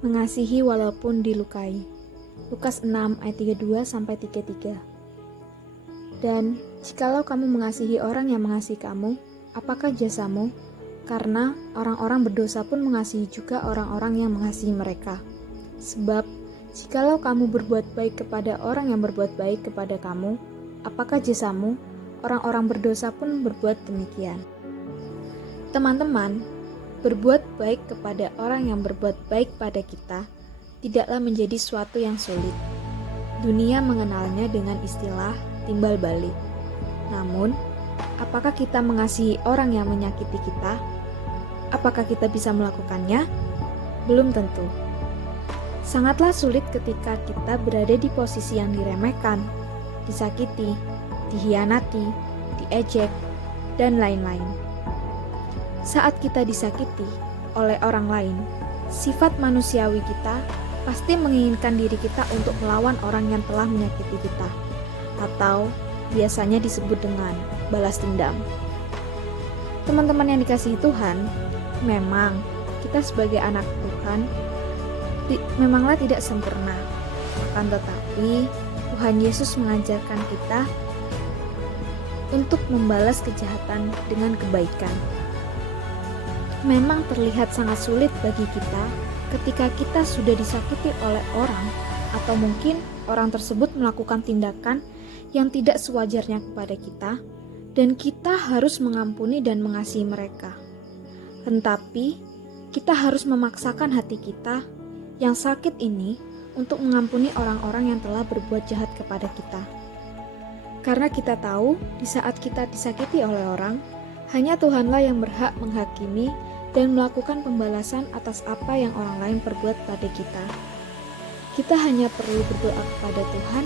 Mengasihi walaupun dilukai. Lukas 6 ayat 32-33. Dan jikalau kamu mengasihi orang yang mengasihi kamu, apakah jasamu? Karena orang-orang berdosa pun mengasihi juga orang-orang yang mengasihi mereka. Sebab jikalau kamu berbuat baik kepada orang yang berbuat baik kepada kamu, apakah jasamu? Orang-orang berdosa pun berbuat demikian. Teman-teman, berbuat baik kepada orang yang berbuat baik pada kita tidaklah menjadi suatu yang sulit. Dunia mengenalnya dengan istilah timbal balik. Namun, apakah kita mengasihi orang yang menyakiti kita? Apakah kita bisa melakukannya? Belum tentu. Sangatlah sulit ketika kita berada di posisi yang diremehkan, disakiti, dihianati, diejek, dan lain-lain. Saat kita disakiti oleh orang lain, sifat manusiawi kita pasti menginginkan diri kita untuk melawan orang yang telah menyakiti kita, atau biasanya disebut dengan balas dendam. Teman-teman yang dikasihi Tuhan, memang kita sebagai anak Tuhan memanglah tidak sempurna, akan tetapi Tuhan Yesus mengajarkan kita untuk membalas kejahatan dengan kebaikan. Memang terlihat sangat sulit bagi kita ketika kita sudah disakiti oleh orang, atau mungkin orang tersebut melakukan tindakan yang tidak sewajarnya kepada kita, dan kita harus mengampuni dan mengasihi mereka. Tetapi, kita harus memaksakan hati kita yang sakit ini untuk mengampuni orang-orang yang telah berbuat jahat kepada kita. Karena kita tahu, di saat kita disakiti oleh orang, hanya Tuhanlah yang berhak menghakimi dan melakukan pembalasan atas apa yang orang lain perbuat pada kita. Kita hanya perlu berdoa kepada Tuhan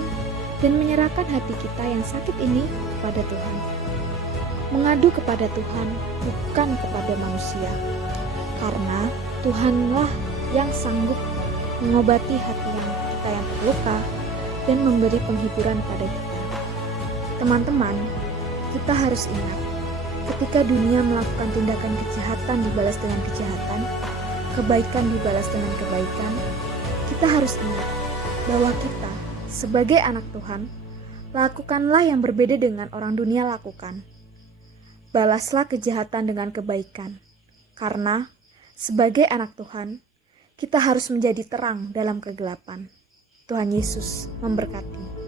dan menyerahkan hati kita yang sakit ini kepada Tuhan. Mengadu kepada Tuhan, bukan kepada manusia. Karena Tuhanlah yang sanggup mengobati hati kita yang terluka dan memberi penghiburan pada kita. Teman-teman, kita harus ingat, ketika dunia melakukan tindakan kejahatan dibalas dengan kejahatan, kebaikan dibalas dengan kebaikan, kita harus ingat bahwa kita, sebagai anak Tuhan, lakukanlah yang berbeda dengan orang dunia lakukan. Balaslah kejahatan dengan kebaikan, karena sebagai anak Tuhan, kita harus menjadi terang dalam kegelapan. Tuhan Yesus memberkati.